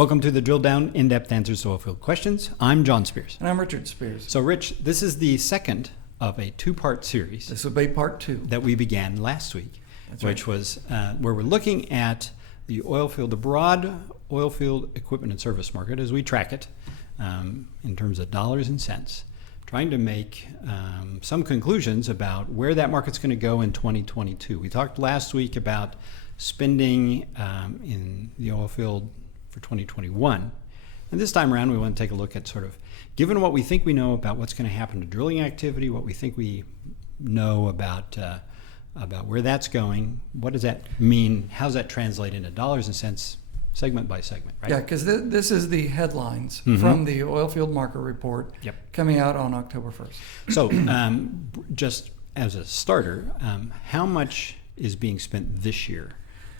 Welcome to the Drill Down, in-depth answers to oilfield questions. I'm John Spears. And I'm Richard Spears. So, Rich, this is the second of a two-part series. This will be part two. That we began last week, That's which right. was where we're looking at the oilfield, the broad oilfield equipment and service market as we track it in terms of dollars and cents, trying to make some conclusions about where that market's going to go in 2022. We talked last week about spending in the oilfield for 2021. And this time around, we want to take a look at sort of, given what we think we know about what's going to happen to drilling activity, what we think we know about where that's going, what does that mean? How does that translate into dollars and cents, segment by segment, right? Yeah, because this is the headlines from the Oilfield Market Report coming out on October 1st. So just as a starter, how much is being spent this year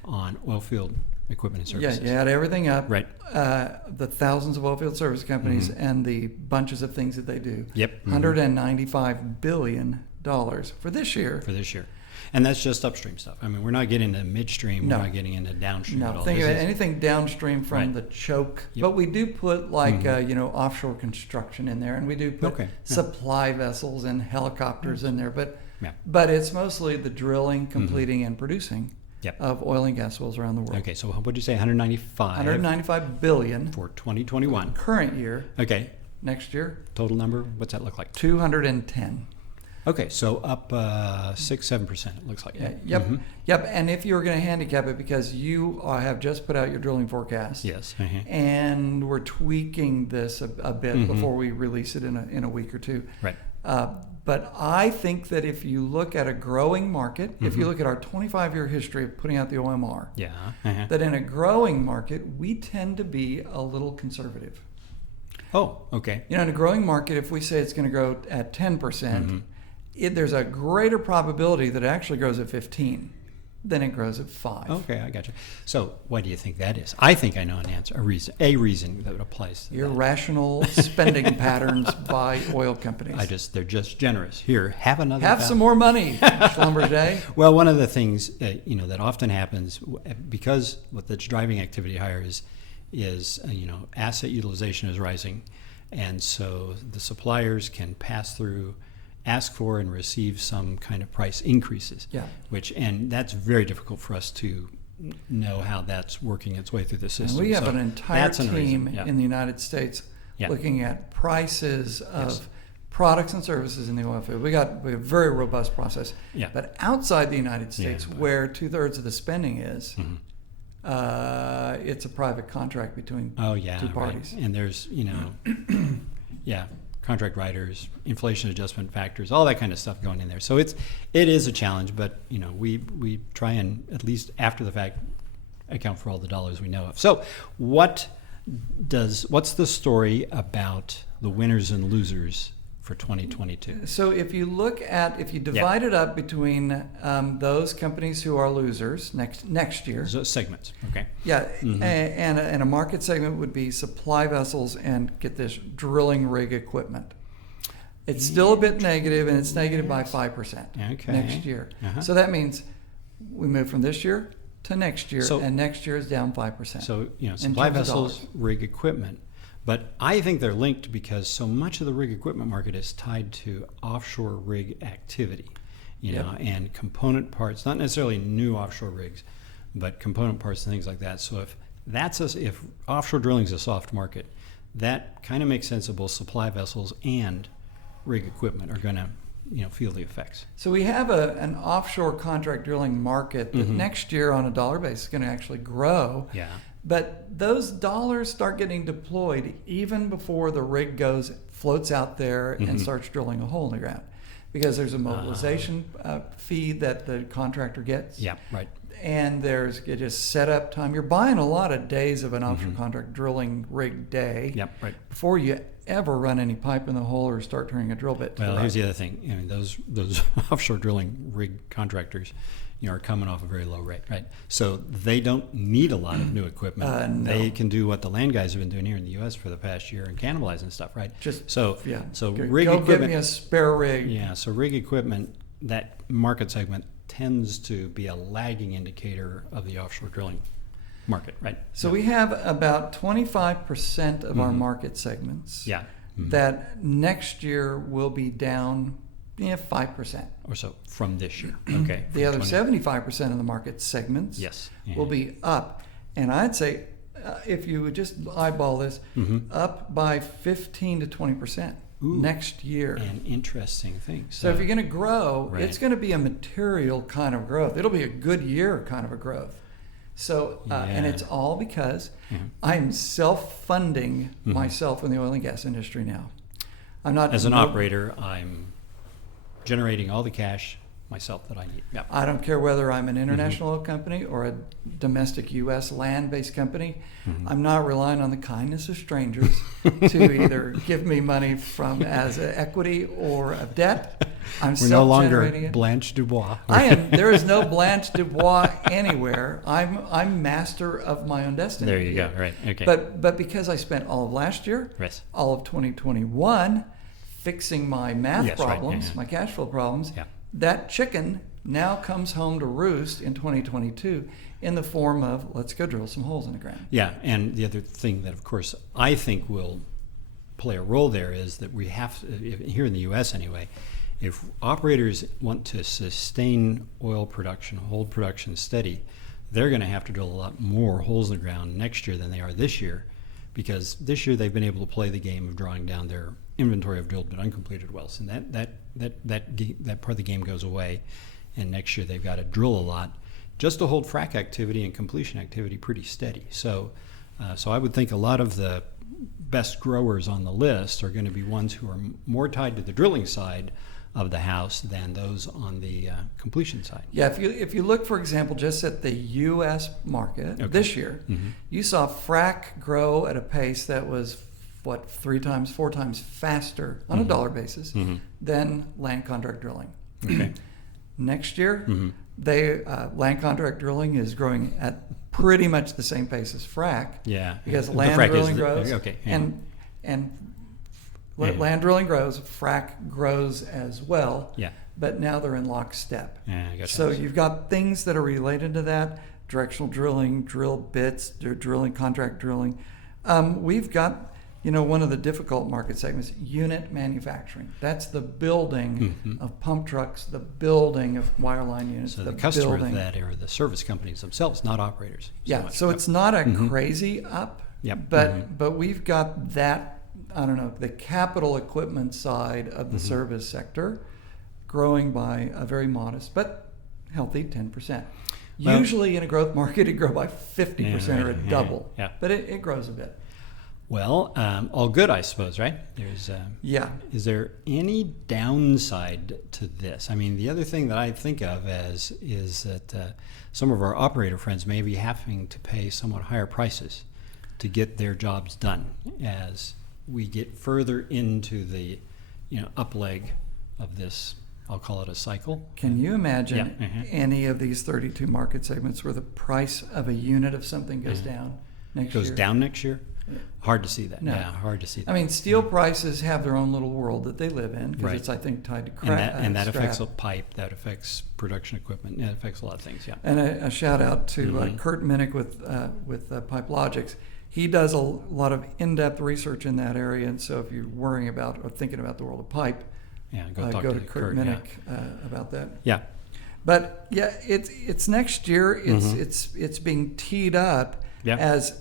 on oilfield equipment and services? Yeah, you add everything up, right? The thousands of oilfield service companies and the bunches of things that they do. Yep. $195 billion for this year. For this year. And that's just upstream stuff. I mean, we're not getting into midstream. No. We're not getting into downstream at No, all. think of anything downstream from the choke. Yep. But we do put like, offshore construction in there, and we do put supply vessels and helicopters in there. But it's mostly the drilling, completing, and producing of oil and gas wells around the world. Okay, so what did you say, 195? $195 billion. For 2021. Current year. Okay. Next year. Total number, what's that look like? 210. Okay, so up 6-7%, it looks like. Yep. And if you were going to handicap it, because you have just put out your drilling forecast. Yes. And we're tweaking this a bit before we release it in a week or two. Right. But I think that if you look at a growing market, if you look at our 25-year history of putting out the OMR, that in a growing market, we tend to be a little conservative. Oh, okay. In a growing market, if we say it's going to grow at 10%, there's a greater probability that it actually grows at 15 than it grows at 5. Okay, I got you. So why do you think that is? I think I know an answer, a reason that applies to irrational spending patterns by oil companies. They're just generous. Here, have another. Have some more money, Schlumberger. Well, one of the things that often happens, because what that's driving activity higher is asset utilization is rising, and so the suppliers can pass through, ask for and receive some kind of price increases. Yeah. And that's very difficult for us to know how that's working its way through the system. And we have an entire team in the United States looking at prices of products and services in the oil field. We have a very robust process. Yeah. But outside the United States, where 2/3 of the spending is, it's a private contract between two parties. Right. And there's contract writers, inflation adjustment factors, all that kind of stuff going in there. So it is a challenge, but we try and, at least after the fact, account for all the dollars we know of. So what's the story about the winners and losers for 2022? So if you divide it up between those companies who are losers next year. So segments, okay. Yeah, and a market segment would be supply vessels and, get this, drilling rig equipment. It's still a bit negative, and it's negative by 5% next year. So that means we move from this year to next year, and next year is down 5%. So supply vessels, rig equipment. But I think they're linked because so much of the rig equipment market is tied to offshore rig activity, and component parts, not necessarily new offshore rigs, but component parts and things like that. So if offshore drilling is a soft market, that kind of makes sense that both supply vessels and rig equipment are going to feel the effects. So we have an offshore contract drilling market that next year on a dollar basis is going to actually grow. Yeah. But those dollars start getting deployed even before the rig floats out there and starts drilling a hole in the ground, because there's a mobilization fee that the contractor gets. Yeah, right. And there's just setup time. You're buying a lot of days of an offshore contract drilling rig day. Yep, right. Before you ever run any pipe in the hole or start turning a drill bit. Well, here's the other thing. Those offshore drilling rig contractors, are coming off a very low rate, right? So they don't need a lot of new equipment. No. They can do what the land guys have been doing here in the U.S. for the past year and cannibalizing stuff, right? So rig equipment. Give me a spare rig. Yeah. So rig equipment, that market segment tends to be a lagging indicator of the offshore drilling market, right? So we have about 25% of our market segments that next year will be down 5% or so from this year. Okay. The other 75% of the market segments will be up. And I'd say if you would just eyeball this, up by 15 to 20% next year. An interesting thing. So if you're going to grow, it's going to be a material kind of growth. It'll be a good year kind of a growth. So, and it's all because I'm self-funding myself in the oil and gas industry now. I'm not as an operator. I'm generating all the cash myself that I need. Yeah. I don't care whether I'm an international oil company or a domestic U.S. land-based company. I'm not relying on the kindness of strangers to either give me money from as an equity or a debt. We're no longer Blanche Dubois. There is no Blanche Dubois anywhere. I'm master of my own destiny. There you go. Right. Okay. But because I spent all of last year, all of 2021, fixing my math problems, my cash flow problems, that chicken now comes home to roost in 2022 in the form of let's go drill some holes in the ground. Yeah, and the other thing that, of course, I think will play a role there is that we have to, here in the U.S. anyway, if operators want to sustain oil production, hold production steady, they're going to have to drill a lot more holes in the ground next year than they are this year, because this year they've been able to play the game of drawing down their inventory of drilled but uncompleted wells, and that part of the game goes away, and next year they've got to drill a lot just to hold frac activity and completion activity pretty steady. So I would think a lot of the best growers on the list are going to be ones who are more tied to the drilling side of the house than those on the completion side. Yeah, if you look, for example, just at the U.S. market this year, you saw frac grow at a pace that was, 4 times faster on a dollar basis than land contract drilling. Okay. Next year, land contract drilling is growing at pretty much the same pace as frac. Yeah. Because land drilling grows. Okay. And land drilling grows, frac grows as well. Yeah. But now they're in lockstep. Yeah, I gotcha. So you've got things that are related to that: directional drilling, drill bits, drilling, contract drilling. We've got, one of the difficult market segments, unit manufacturing. That's the building of pump trucks, the building of wireline units. So the customers of that are the service companies themselves, not operators. So it's not a crazy up, but we've got that, the capital equipment side of the service sector growing by a very modest but healthy 10%. Well, usually in a growth market, it grow by 50% or a double, but it grows a bit. Well, all good, I suppose, right? There's Is there any downside to this? I mean, the other thing that I think of is that some of our operator friends may be having to pay somewhat higher prices to get their jobs done as we get further into the up leg of this. I'll call it a cycle. Can you imagine any of these 32 market segments where the price of a unit of something goes down next year? Goes down next year? Hard to see that. No. Yeah, hard to see that. I mean, steel prices have their own little world that they live in because it's, I think, tied to craft. And that affects a pipe, that affects production equipment, that affects a lot of things, And a shout out to Kurt Minnick with Pipe Logics. He does a lot of in-depth research in that area, and so if you're worrying about or thinking about the world of pipe, go to Kurt Minnick about that. Yeah. But it's next year. It's being teed up as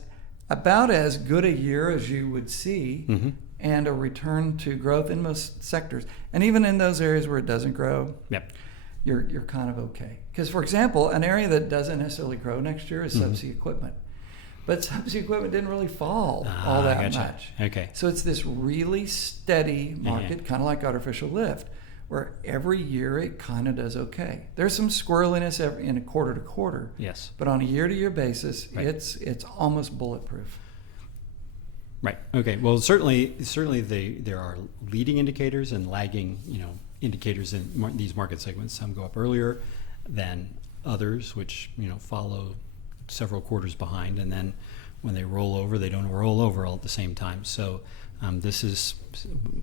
about as good a year as you would see, and a return to growth in most sectors. And even in those areas where it doesn't grow, you're kind of okay. Because, for example, an area that doesn't necessarily grow next year is subsea equipment. But subsea equipment didn't really fall all that much. Okay. So it's this really steady market, kind of like artificial lift, where every year it kind of does okay. There's some squirreliness in a quarter to quarter. Yes. But on a year-to-year basis, it's almost bulletproof. Right. Okay. Well, certainly there are leading indicators and lagging, indicators in these market segments. Some go up earlier than others, which follow several quarters behind, and then when they roll over, they don't roll over all at the same time. So this is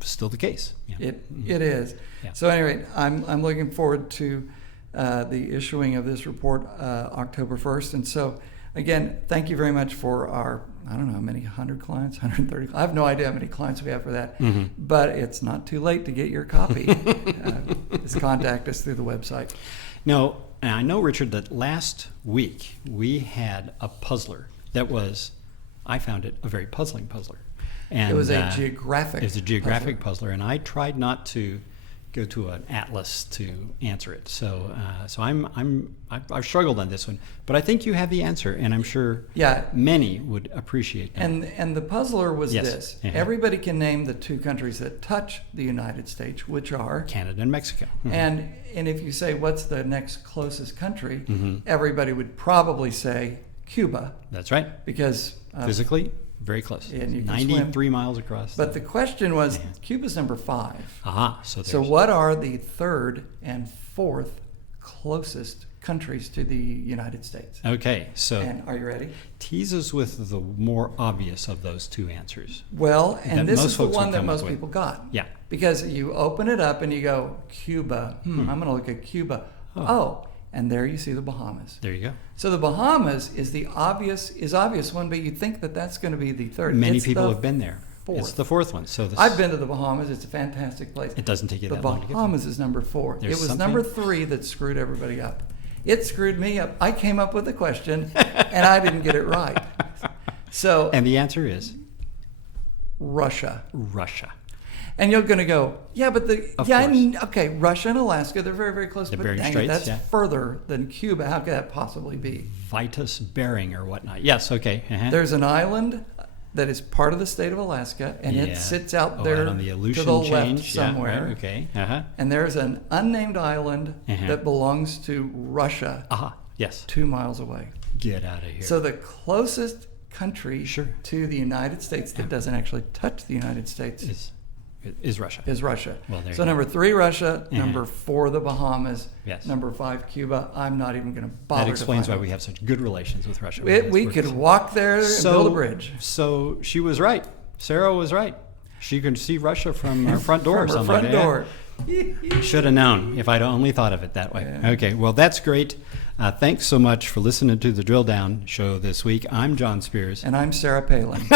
still the case. It is. Yeah. So anyway, I'm looking forward to the issuing of this report October 1st, and so Again, thank you very much for our, I don't know how many, 100 clients, 130. I have no idea how many clients we have for that, but it's not too late to get your copy. Just contact us through the website. Now, I know, Richard, that last week we had a puzzler that was, I found it a very puzzling puzzler. And it was a geographic It's a geographic puzzler, and I tried not to go to an atlas to answer it. So I've struggled on this one, but I think you have the answer, and I'm sure many would appreciate that. And the puzzler was Yes. this. Uh-huh. Everybody can name the two countries that touch the United States, which are Canada and Mexico. And if you say what's the next closest country, everybody would probably say Cuba. That's right. Because physically, very close. And you can 93 swim. miles across. But the question was, Cuba's number 5. Aha. So what are the third and fourth closest countries to the United States? Okay. So And are you ready? tease us with the more obvious of those two answers. Well, and this is the folks would one that come up most with. people got. Yeah. Because you open it up and you go, Cuba. I'm going to look at Cuba. Oh, and there you see the Bahamas. There you go. So the Bahamas is the obvious one, but you think that that's going to be the third. Many It's people the have been there. fourth. It's the fourth one. So I've been to the Bahamas. It's a fantastic place. It doesn't take you The that long to get there. Bahamas is number 4. There's It was something- number 3 that screwed everybody up. It screwed me up. I came up with a question, and I didn't get it right. So And the answer is Russia. Russia. And you're going to go, yeah, but Of course. okay, Russia and Alaska, they're very, very close. They're but Bering dang it, Straits, that's yeah. further than Cuba. How could that possibly be? Vitus Bering or whatnot. Yes. Okay. Uh-huh. There's an island that is part of the state of Alaska, and it sits out there out on the Aleutian to the left change. somewhere. Yeah, right. Okay. Uh-huh. And there's an unnamed island that belongs to Russia, Aha. Yes. 2 miles away. Get out of here. So the closest country to the United States that doesn't actually touch the United States is Russia. is Russia. Well, there So you go. number 3, Russia. Number 4, the Bahamas. Yes. Number 5, Cuba. I'm not even going to bother. That explains to why find we have such good relations with Russia. We could walk there and build a bridge. So she was right. Sarah was right. She could see Russia from her front door or From her something. front door. Should have known if I'd only thought of it that way. Yeah. Okay, well, that's great. Thanks so much for listening to the Drill Down show this week. I'm John Spears. And I'm Sarah Palin.